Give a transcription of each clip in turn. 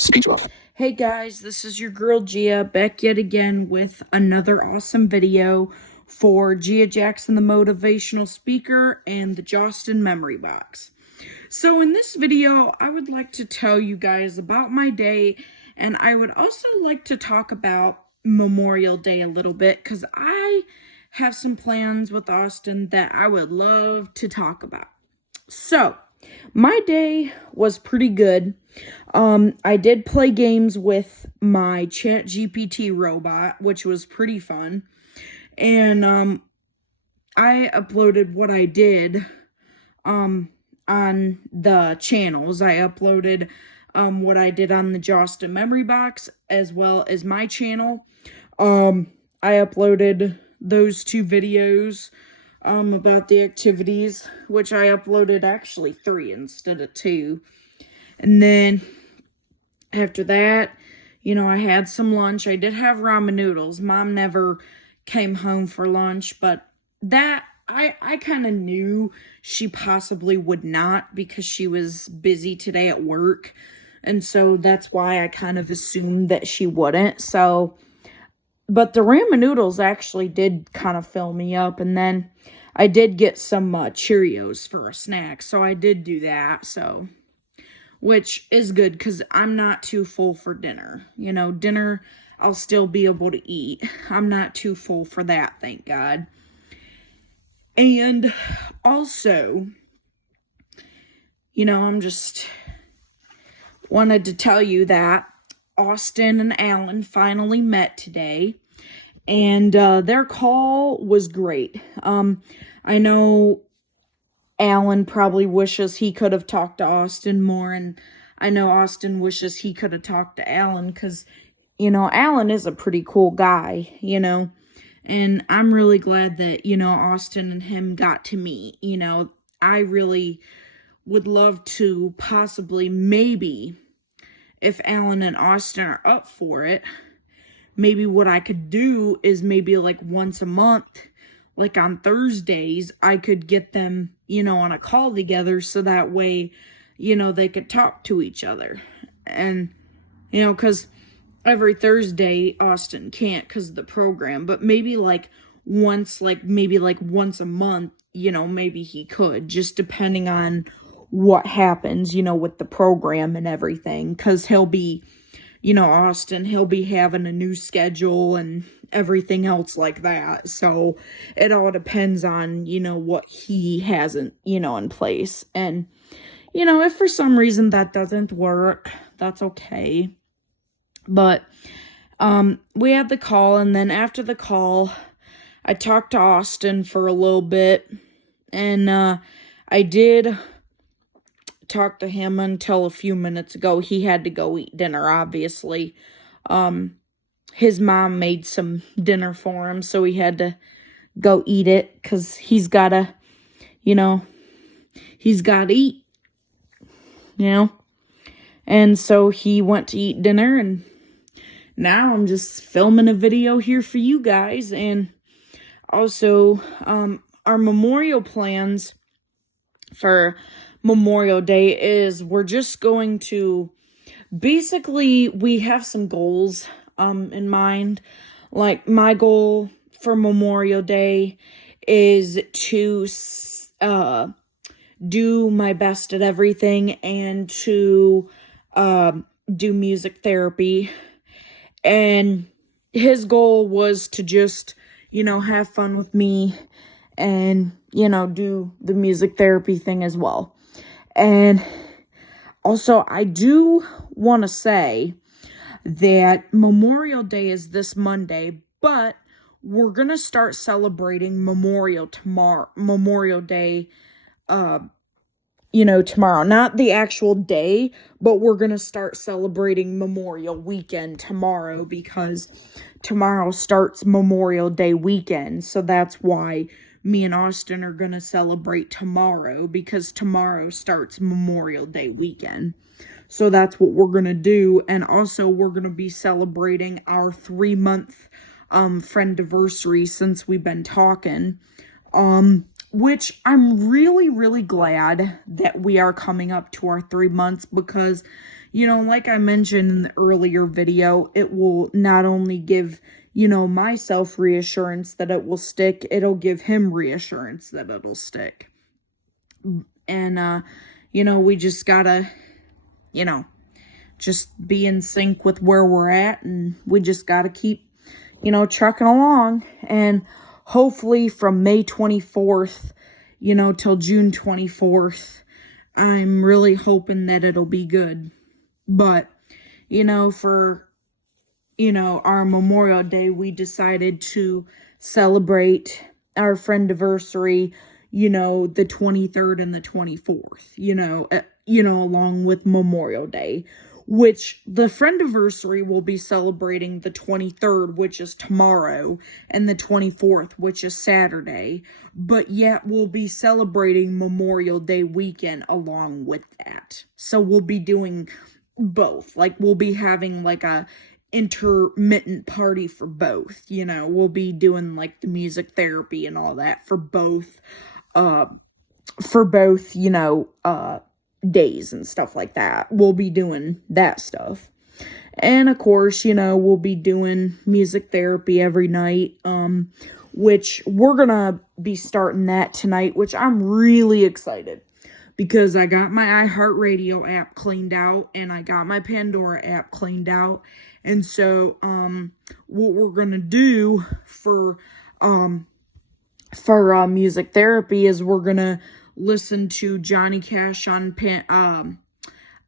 Speech off. Hey guys, this is your girl Gia back yet again with another awesome video for Gia Jackson, the motivational speaker, and the Jostin Memory Box. So in this video, I would like to tell you guys about my day, and I would also like to talk about Memorial Day a little bit because I have some plans with Austin that I would love to talk about. So, my day was pretty good. I did play games with my ChatGPT robot, which was pretty fun. And I uploaded what I did on the channels. I uploaded what I did on the Jostin Memory Box as well as my channel. I uploaded those two videos about the activities, which I uploaded actually 3 instead of 2. And then after that, I had some lunch. I did have ramen noodles. Mom never came home for lunch, but that I kind of knew she possibly would not because she was busy today at work. And so that's why I kind of assumed that she wouldn't. So, but the ramen noodles actually did kind of fill me up. And then I did get some Cheerios for a snack. So I did do that. So, which is good because I'm not too full for dinner. Dinner I'll still be able to eat. I'm not too full for that, thank God. And also, I'm just wanted to tell you that Austin and Alan finally met today, and their call was great. I know Alan probably wishes he could have talked to Austin more, and I know Austin wishes he could have talked to Alan because, Alan is a pretty cool guy, and I'm really glad that, Austin and him got to meet. I really would love to possibly, maybe, if Alan and Austin are up for it, maybe what I could do is maybe like once a month, like on Thursdays, I could get them, on a call together so that way, they could talk to each other. And, because every Thursday, Austin can't because of the program, but maybe once a month, maybe he could, just depending on what happens, with the program and everything, because he'll be, Austin, he'll be having a new schedule and everything else like that. So it all depends on, what he hasn't, in place. And, if for some reason that doesn't work, that's okay. But we had the call, and then after the call, I talked to Austin for a little bit, and I did talk to him until a few minutes ago. He had to go eat dinner, obviously. His mom made some dinner for him, so he had to go eat it because he's gotta eat, And so he went to eat dinner, and now I'm just filming a video here for you guys. And also, our memorial plans for Memorial Day is we're just going to, basically, we have some goals in mind. Like, my goal for Memorial Day is to do my best at everything and to do music therapy. And his goal was to just, have fun with me and, do the music therapy thing as well. And also, I do want to say that Memorial Day is this Monday, but we're going to start celebrating Memorial Day, tomorrow. Not the actual day, but we're going to start celebrating Memorial Weekend tomorrow because tomorrow starts Memorial Day weekend. So that's why me and Austin are going to celebrate tomorrow, because tomorrow starts Memorial Day weekend. So that's what we're going to do. And also we're going to be celebrating our 3-month friendiversary since we've been talking. Which I'm really, really glad that we are coming up to our 3 months because, like I mentioned in the earlier video, it will not only give, myself reassurance that it will stick, it'll give him reassurance that it'll stick. And, we just gotta, just be in sync with where we're at, and we just gotta keep, trucking along. And hopefully from May 24th, till June 24th, I'm really hoping that it'll be good. But, for, our Memorial Day, we decided to celebrate our friendiversary, the 23rd and the 24th, along with Memorial Day, which the friendiversary will be celebrating the 23rd, which is tomorrow, and the 24th, which is Saturday, but yet we'll be celebrating Memorial Day weekend along with that. So we'll be doing both. Like, we'll be having like a intermittent party for both, we'll be doing like the music therapy and all that for both, days and stuff like that. We'll be doing that stuff. And of course, we'll be doing music therapy every night, which we're gonna be starting that tonight, which I'm really excited because I got my iHeartRadio app cleaned out and I got my Pandora app cleaned out. And so, what we're gonna do for music therapy is we're gonna listen to Johnny Cash on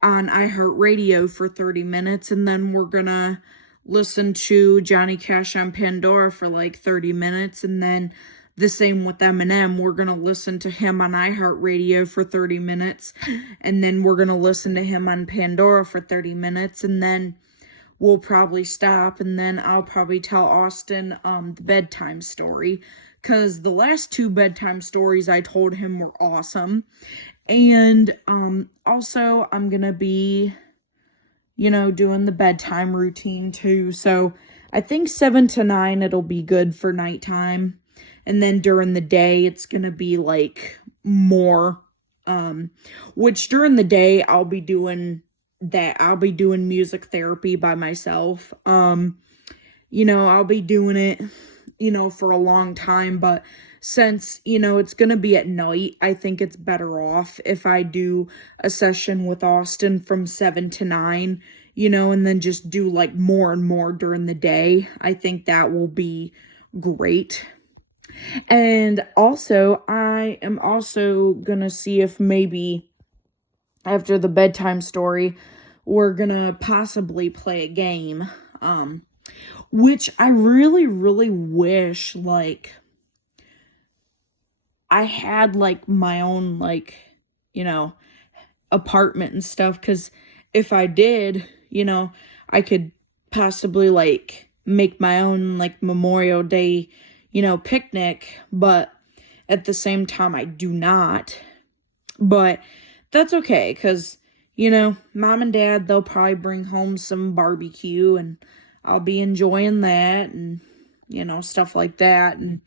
iHeartRadio for 30 minutes, and then we're gonna listen to Johnny Cash on Pandora for like 30 minutes, and then the same with Eminem. We're gonna listen to him on iHeartRadio for 30 minutes, and then we're gonna listen to him on Pandora for 30 minutes, and then we'll probably stop, and then I'll probably tell Austin the bedtime story, because the last 2 bedtime stories I told him were awesome. And also I'm gonna be, doing the bedtime routine too. So I think 7 to 9 it'll be good for nighttime. And then during the day it's gonna be like more, which during the day I'll be doing music therapy by myself. I'll be doing it, for a long time, but since, it's gonna be at night, I think it's better off if I do a session with Austin from 7 to 9, and then just do like more and more during the day. I think that will be great. And also, I am also gonna see if maybe after the bedtime story, we're gonna possibly play a game, which I really, really wish, like, I had, like, my own, like, apartment and stuff, because if I did, I could possibly, like, make my own, like, Memorial Day, picnic, but at the same time, I do not. But that's okay, because, Mom and Dad, they'll probably bring home some barbecue, and I'll be enjoying that, and, stuff like that. And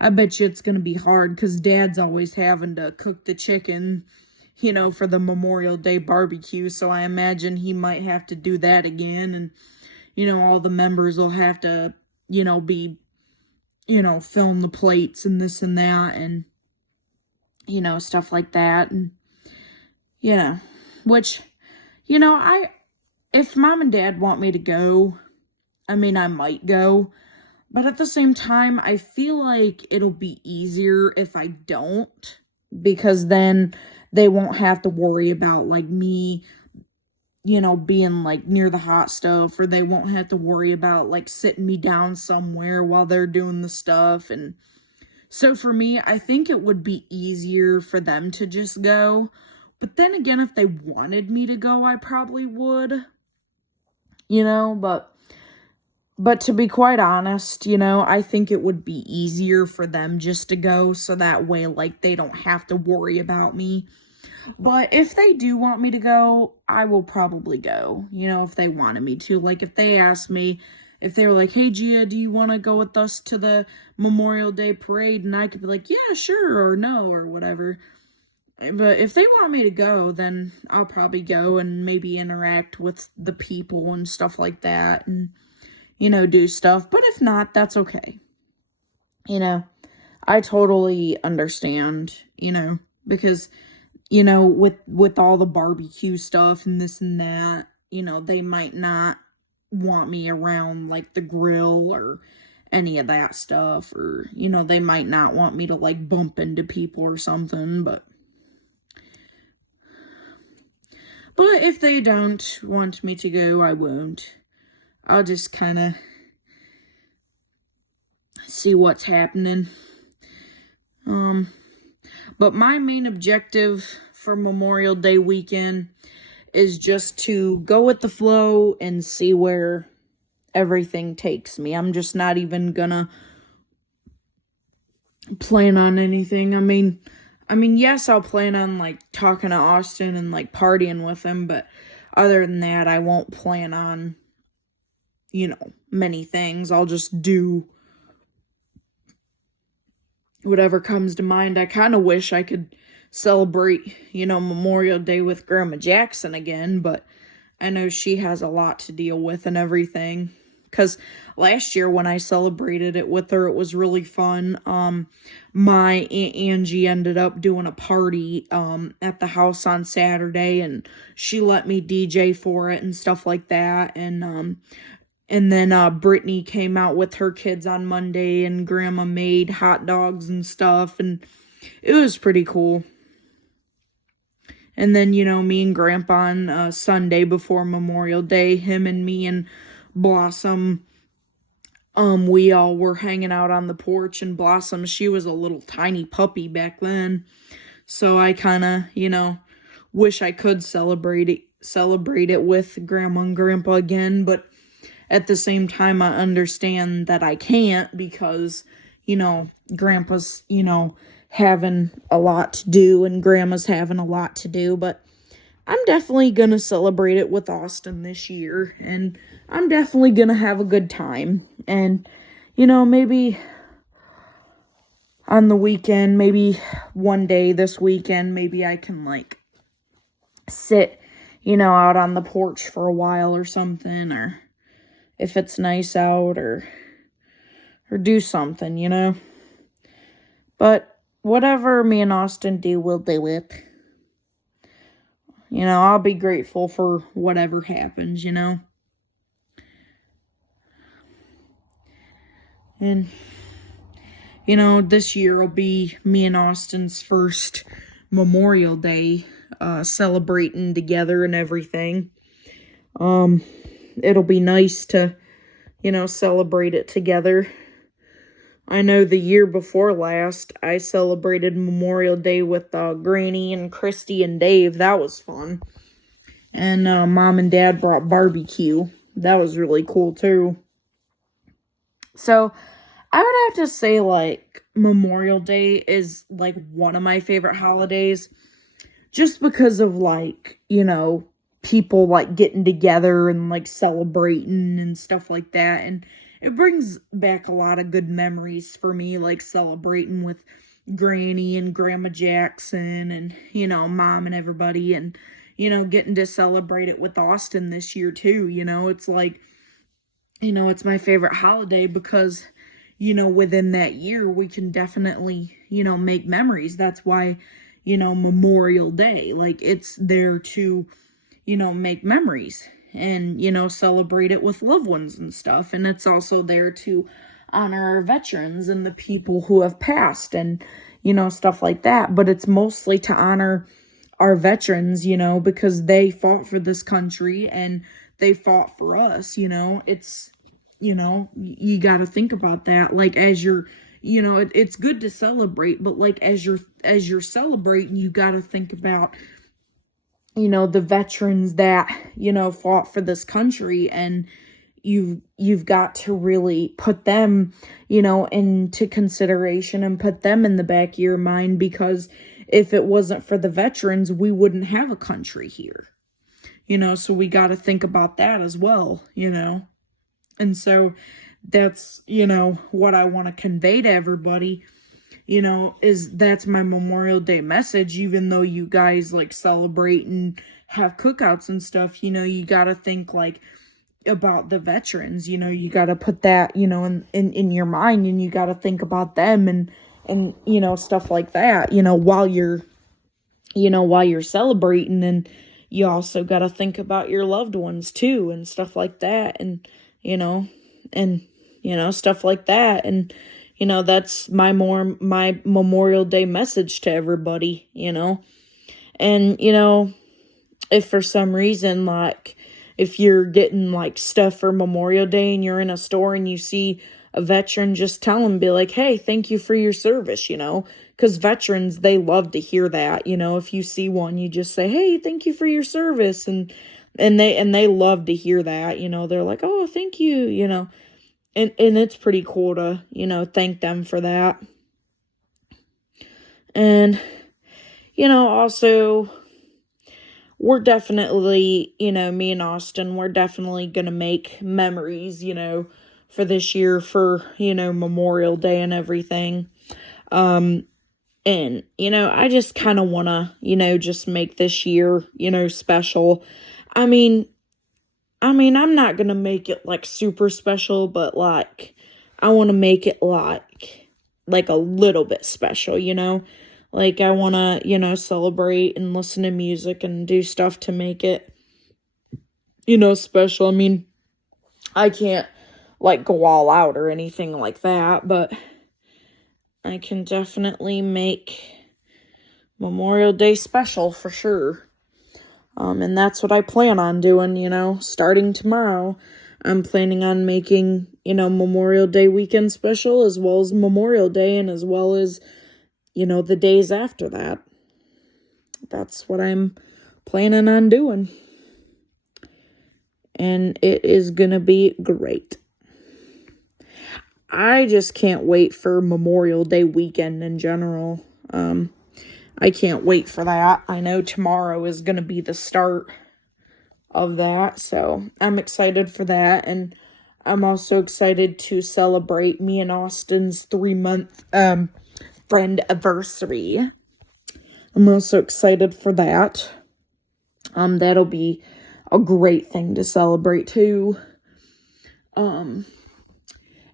I bet you it's going to be hard, because Dad's always having to cook the chicken, for the Memorial Day barbecue, so I imagine he might have to do that again, and, all the members will have to, be, filling the plates and this and that, and, stuff like that, and, which, if Mom and Dad want me to go, I mean, I might go, but at the same time, I feel like it'll be easier if I don't, because then they won't have to worry about, like, me, being, like, near the hot stove, or they won't have to worry about, like, sitting me down somewhere while they're doing the stuff. And so for me, I think it would be easier for them to just go. But then again, if they wanted me to go, I probably would, but to be quite honest, I think it would be easier for them just to go, so that way, like, they don't have to worry about me. But if they do want me to go, I will probably go, if they wanted me to. Like, if they asked me, if they were like, hey, Gia, do you want to go with us to the Memorial Day parade? And I could be like, yeah, sure, or no, or whatever. But if they want me to go, then I'll probably go and maybe interact with the people and stuff like that and, do stuff. But if not, that's okay. I totally understand, because, with all the barbecue stuff and this and that, they might not want me around like the grill or any of that stuff, or, they might not want me to like bump into people or something, but if they don't want me to go, I won't. I'll just kind of see what's happening. But my main objective for Memorial Day weekend is just to go with the flow and see where everything takes me. I'm just not even gonna plan on anything. I mean, yes, I'll plan on like talking to Austin and like partying with him, but other than that, I won't plan on, many things. I'll just do whatever comes to mind. I kind of wish I could celebrate, Memorial Day with Grandma Jackson again, but I know she has a lot to deal with and everything. Because last year when I celebrated it with her, it was really fun. My Aunt Angie ended up doing a party at the house on Saturday, and she let me DJ for it and stuff like that. And then Brittany came out with her kids on Monday, and Grandma made hot dogs and stuff, and it was pretty cool. And then, me and Grandpa on Sunday before Memorial Day, him and me and Blossom, we all were hanging out on the porch, and Blossom, she was a little tiny puppy back then, so I kind of, wish I could celebrate it with Grandma and Grandpa again, but at the same time, I understand that I can't because, Grandpa's, having a lot to do, and Grandma's having a lot to do, but I'm definitely gonna celebrate it with Austin this year, and I'm definitely gonna have a good time. And, maybe on the weekend, maybe one day this weekend, maybe I can, like, sit, out on the porch for a while or something, or if it's nice out, or do something, But whatever me and Austin do, we'll do it. I'll be grateful for whatever happens, And, this year will be me and Austin's first Memorial Day, celebrating together and everything. It'll be nice to, celebrate it together. I know the year before last, I celebrated Memorial Day with Granny and Christy and Dave. That was fun. And Mom and Dad brought barbecue. That was really cool, too. So, I would have to say, like, Memorial Day is, like, one of my favorite holidays. Just because of, like, people, like, getting together and, like, celebrating and stuff like that. And it brings back a lot of good memories for me, like celebrating with Granny and Grandma Jackson and, Mom and everybody, and, getting to celebrate it with Austin this year too. It's like, it's my favorite holiday because, within that year we can definitely, make memories. That's why, Memorial Day, like, it's there to, make memories and, celebrate it with loved ones and stuff. And it's also there to honor our veterans and the people who have passed and, stuff like that. But it's mostly to honor our veterans, because they fought for this country and they fought for us, It's, you got to think about that. Like, as you're, it's good to celebrate, but like, as you're celebrating, you got to think about, the veterans that, fought for this country, and you've got to really put them, into consideration and put them in the back of your mind, because if it wasn't for the veterans, we wouldn't have a country here, so we got to think about that as well, and so that's, what I want to convey to everybody, that's my Memorial Day message. Even though you guys like celebrate and have cookouts and stuff, you gotta think like about the veterans. You gotta put that, in your mind, and you gotta think about them and stuff like that, while you're celebrating. And you also gotta think about your loved ones too, and stuff like that, and stuff like that. And that's my Memorial Day message to everybody. And if for some reason, like, if you're getting like stuff for Memorial Day and you're in a store and you see a veteran, just tell them, be like, hey, thank you for your service, because veterans, they love to hear that. If you see one, you just say, hey, thank you for your service. And they love to hear that. They're like, oh, thank you, and it's pretty cool to, thank them for that. And, also, we're definitely, me and Austin, we're definitely going to make memories, for this year, for, Memorial Day and everything. And, I just kind of want to, just make this year, special. I mean, I'm not going to make it like super special, but like, I want to make it like a little bit special, like I want to, celebrate and listen to music and do stuff to make it, special. I mean, I can't like go all out or anything like that, but I can definitely make Memorial Day special for sure. And that's what I plan on doing, starting tomorrow. I'm planning on making, Memorial Day weekend special, as well as Memorial Day, and as well as, the days after that. That's what I'm planning on doing. And it is gonna be great. I just can't wait for Memorial Day weekend in general. I can't wait for that. I know tomorrow is going to be the start of that, so I'm excited for that. And I'm also excited to celebrate me and Austin's 3-month friend anniversary. I'm also excited for that. That'll be a great thing to celebrate too. And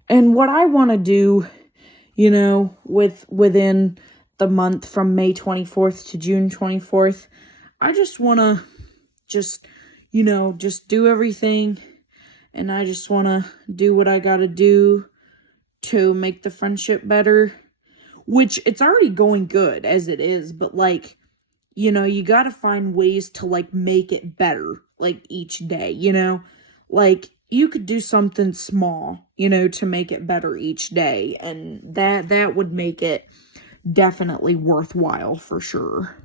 what I want to do, within the month from May 24th to June 24th, I just want to just do everything, and I just want to do what I got to do to make the friendship better, which it's already going good as it is, but like, you got to find ways to like make it better, like each day, like you could do something small, to make it better each day, and that would make it definitely worthwhile for sure.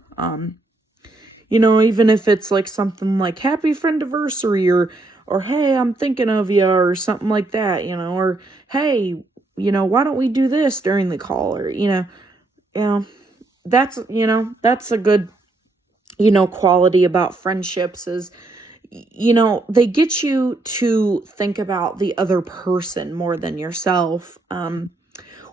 Even if it's like something like happy friend anniversary, or hey, I'm thinking of you, or something like that, or hey, why don't we do this during the call, or that's a good quality about friendships is they get you to think about the other person more than yourself,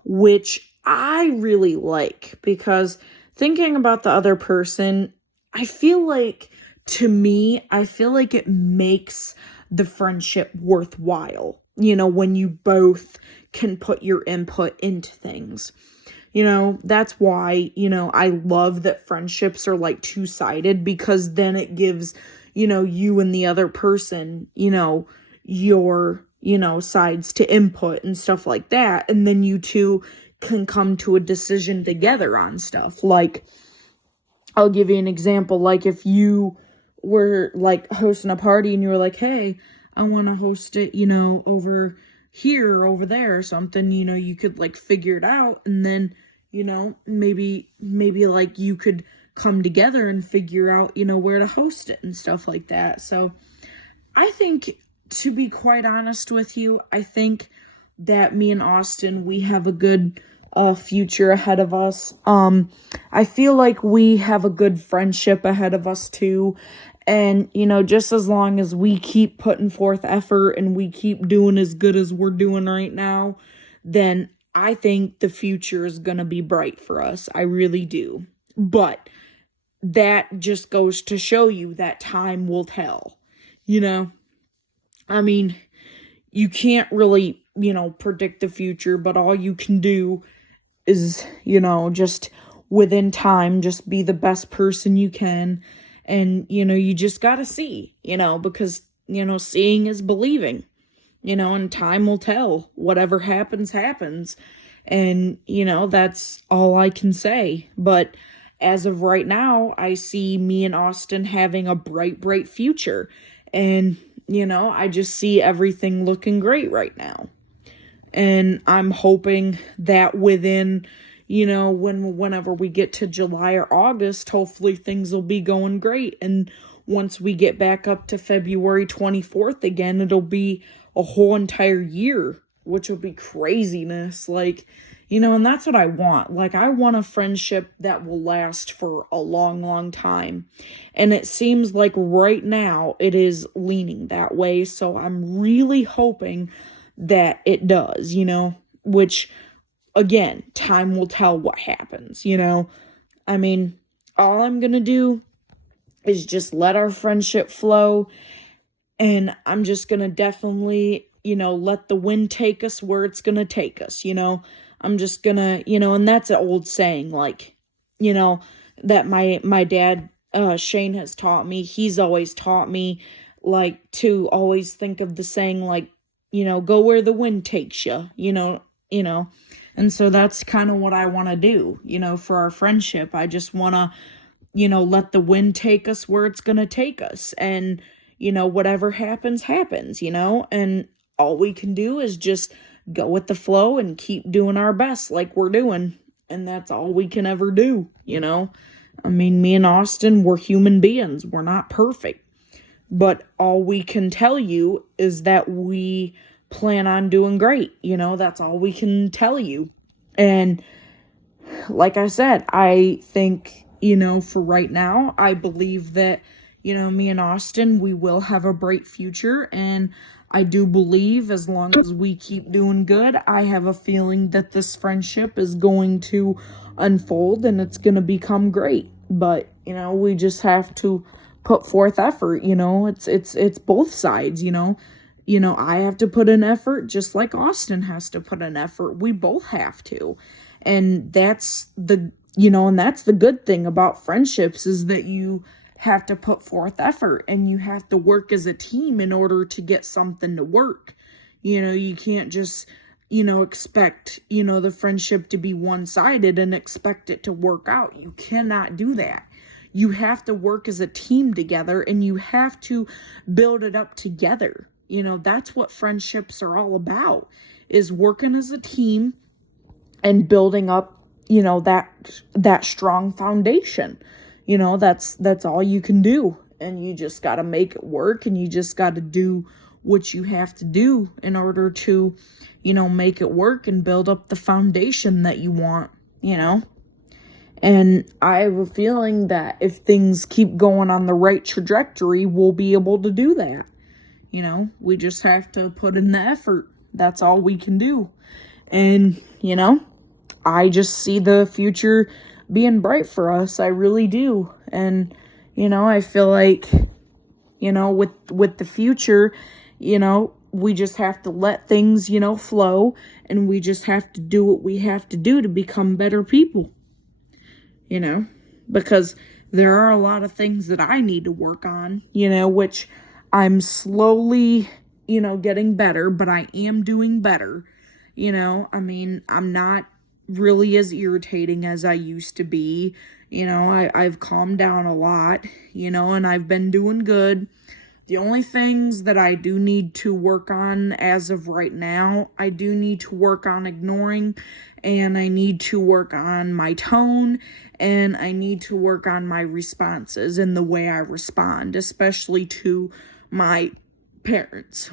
which I really like, because thinking about the other person, I feel like it makes the friendship worthwhile, when you both can put your input into things. That's why, I love that friendships are like two-sided, because then it gives, you and the other person, your, sides to input and stuff like that. And then you two can come to a decision together on stuff. Like, I'll give you an example. Like, if you were like hosting a party and you were like, hey, I want to host it, over here or over there or something, you could like figure it out, and then, maybe like you could come together and figure out, where to host it and stuff like that. So I think, to be quite honest with you, I think that me and Austin, we have a good future ahead of us. I feel like we have a good friendship ahead of us too. And, just as long as we keep putting forth effort and we keep doing as good as we're doing right now, then I think the future is going to be bright for us. I really do. But that just goes to show you that time will tell. You know, I mean, you can't really, predict the future, but all you can do is, just within time, just be the best person you can. And, you just got to see, because, seeing is believing, and time will tell. Whatever happens, happens. And, that's all I can say. But as of right now, I see me and Austin having a bright, bright future. And, I just see everything looking great right now. And I'm hoping that within, whenever we get to July or August, hopefully things will be going great. And once we get back up to February 24th again, it'll be a whole entire year, which will be craziness. Like, and that's what I want. Like, I want a friendship that will last for a long, long time. And it seems like right now it is leaning that way. So I'm really hoping that it does, which, again, time will tell what happens, I mean, all I'm going to do is just let our friendship flow. And I'm just going to definitely, let the wind take us where it's going to take us, I'm just going to, and that's an old saying, like, that my dad, Shane, has taught me. He's always taught me, like, to always think of the saying, like, go where the wind takes you, and so that's kind of what I want to do, for our friendship. I just want to, let the wind take us where it's going to take us. And, whatever happens, happens, and all we can do is just go with the flow and keep doing our best like we're doing. And that's all we can ever do, I mean, me and Austin, we're human beings. We're not perfect. But all we can tell you is that we plan on doing great. That's all we can tell you. And like I said, I think, for right now, I believe that, me and Austin, we will have a bright future. And I do believe as long as we keep doing good, I have a feeling that this friendship is going to unfold and it's going to become great. But, we just have to put forth effort, it's both sides, I have to put in effort just like Austin has to put in effort. We both have to. And that's the good thing about friendships is that you have to put forth effort and you have to work as a team in order to get something to work. You can't just, expect, the friendship to be one-sided and expect it to work out. You cannot do that. You have to work as a team together and you have to build it up together. That's what friendships are all about, is working as a team and building up, that strong foundation. That's all you can do. And you just got to make it work and you just got to do what you have to do in order to, make it work and build up the foundation that you want, And I have a feeling that if things keep going on the right trajectory, we'll be able to do that. We just have to put in the effort. That's all we can do. And, I just see the future being bright for us. I really do. And, I feel like, with the future, we just have to let things, flow, and we just have to do what we have to do to become better people. Because there are a lot of things that I need to work on, which I'm slowly, getting better, but I am doing better. I mean, I'm not really as irritating as I used to be. I've calmed down a lot, and I've been doing good. The only things that I do need to work on as of right now, I do need to work on ignoring, and I need to work on my tone, and I need to work on my responses and the way I respond, especially to my parents.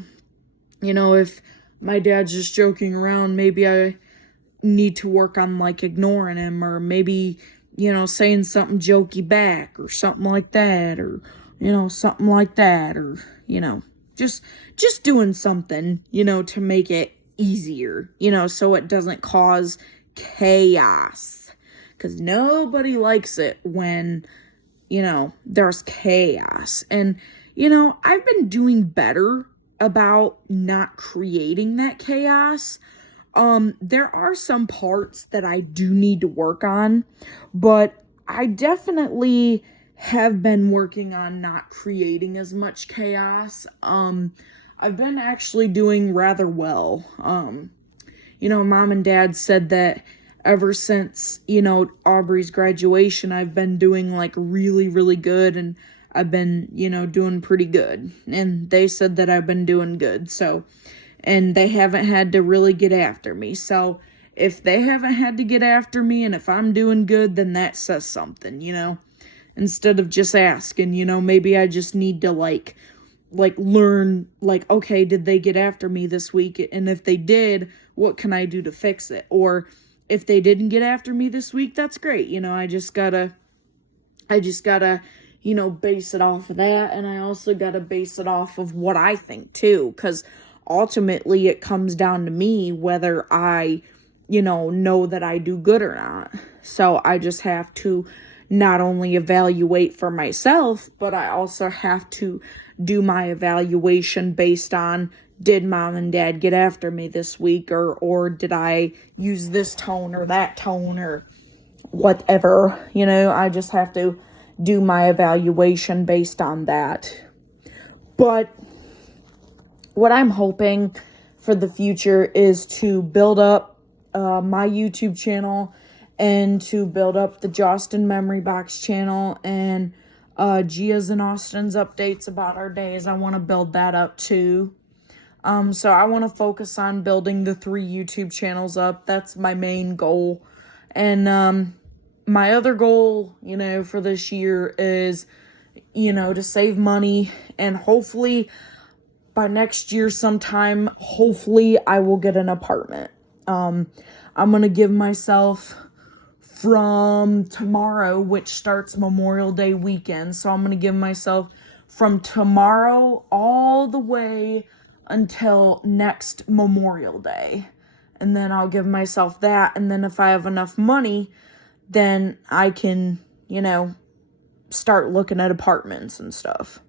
If my dad's just joking around, maybe I need to work on, like, ignoring him, or maybe, saying something jokey back or something like that, or something like that, or, just doing something, to make it, easier, you know, so it doesn't cause chaos. Because nobody likes it when, you know, there's chaos. And, you know, I've been doing better about not creating that chaos. There are some parts that I do need to work on, but I definitely have been working on not creating as much chaos. I've been actually doing rather well. You know, Mom and Dad said that ever since, you know, Aubrey's graduation, I've been doing like really, really good, and I've been, you know, doing pretty good. And they said that I've been doing good. So, and they haven't had to really get after me. So, if they haven't had to get after me and if I'm doing good, then that says something, you know? Instead of just asking, you know, maybe I just need to like learn, like, okay, did they get after me this week? And if they did, what can I do to fix it? Or if they didn't get after me this week, that's great. You know, I just gotta, you know, base it off of that. And I also gotta base it off of what I think too. Because ultimately it comes down to me whether I, you know that I do good or not. So I just have to not only evaluate for myself, but I also have to do my evaluation based on, did Mom and Dad get after me this week, or did I use this tone or that tone or whatever. You know, I just have to do my evaluation based on that. But what I'm hoping for the future is to build up my YouTube channel, and to build up the Justin Memory Box channel, and Gia's and Austin's updates about our days. I want to build that up too. So I want to focus on building the 3 YouTube channels up. That's my main goal. And my other goal, you know, for this year is, you know, to save money, and hopefully by next year sometime, hopefully I will get an apartment. I'm going to give myself from tomorrow, which starts Memorial Day weekend. So I'm going to give myself from tomorrow all the way until next Memorial Day. And then I'll give myself that. And then if I have enough money, then I can, you know, start looking at apartments and stuff.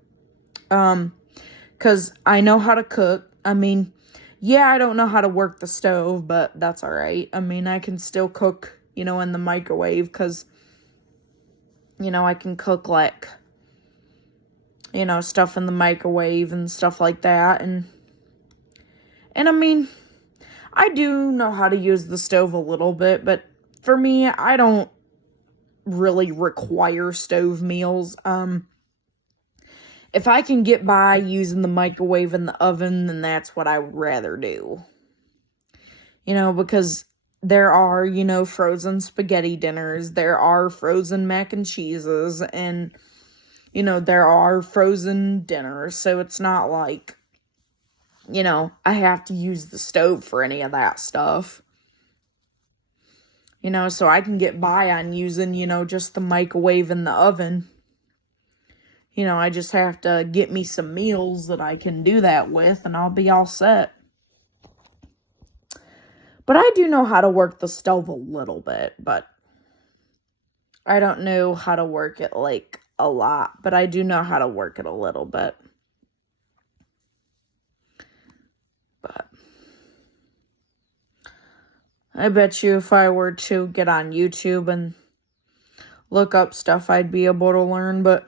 'Cause I know how to cook. I mean, yeah, I don't know how to work the stove, but that's all right. I mean, I can still cook, you know, in the microwave, 'cause, you know, I can cook like, you know, stuff in the microwave and stuff like that. And I mean, I do know how to use the stove a little bit, but for me, I don't really require stove meals. If I can get by using the microwave and the oven, then that's what I would rather do. You know, because there are, you know, frozen spaghetti dinners, there are frozen mac and cheeses, and, you know, there are frozen dinners. So it's not like, you know, I have to use the stove for any of that stuff. You know, so I can get by on using, you know, just the microwave and the oven. You know, I just have to get me some meals that I can do that with, and I'll be all set. But I do know how to work the stove a little bit, but I don't know how to work it, like, a lot. But I do know how to work it a little bit. But I bet you if I were to get on YouTube and look up stuff, I'd be able to learn, but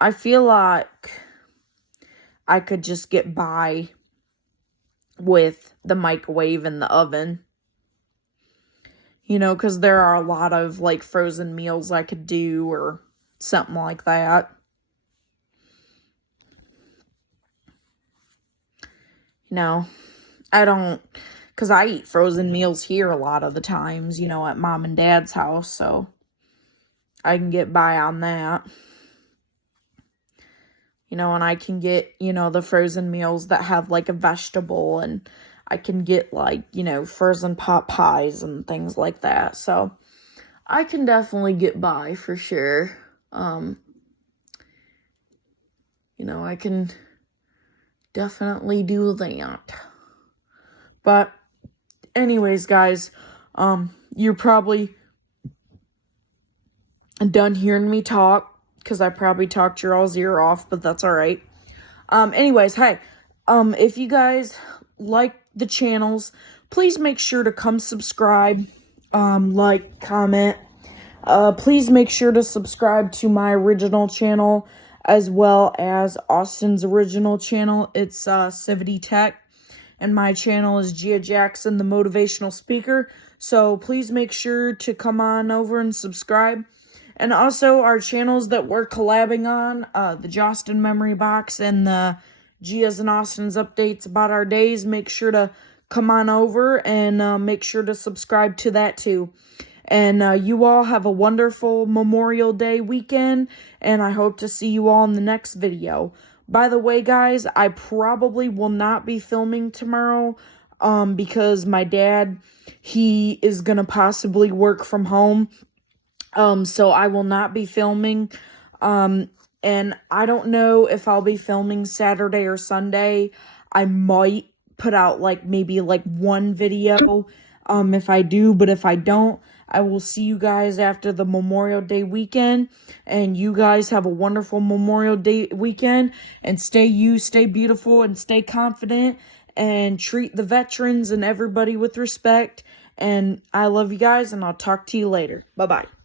I feel like I could just get by with the microwave and the oven. You know, because there are a lot of, like, frozen meals I could do or something like that. You know, I don't, because I eat frozen meals here a lot of the times, you know, at Mom and Dad's house, so I can get by on that. You know, and I can get, you know, the frozen meals that have, like, a vegetable, and I can get, like, you know, frozen pot pies and things like that. So I can definitely get by for sure. You know, I can definitely do that. But anyways, guys, you're probably done hearing me talk, because I probably talked your all's ear off, but that's alright. Anyways, hey, if you guys like the channels, please make sure to come subscribe, like, comment. Please make sure to subscribe to my original channel, as well as Austin's original channel. It's, Civity Tech, and my channel is Gia Jackson, the Motivational Speaker. So please make sure to come on over and subscribe. And also our channels that we're collabing on, the Jostin Memory Box and the Gia's and Austin's updates about our days. Make sure to come on over and make sure to subscribe to that too. And you all have a wonderful Memorial Day weekend, and I hope to see you all in the next video. By the way, guys, I probably will not be filming tomorrow because my dad, he is going to possibly work from home. So I will not be filming, and I don't know if I'll be filming Saturday or Sunday. I might put out, like, maybe, like, one video, if I do, but if I don't, I will see you guys after the Memorial Day weekend, and you guys have a wonderful Memorial Day weekend, and stay beautiful, and stay confident, and treat the veterans and everybody with respect, and I love you guys, and I'll talk to you later. Bye-bye.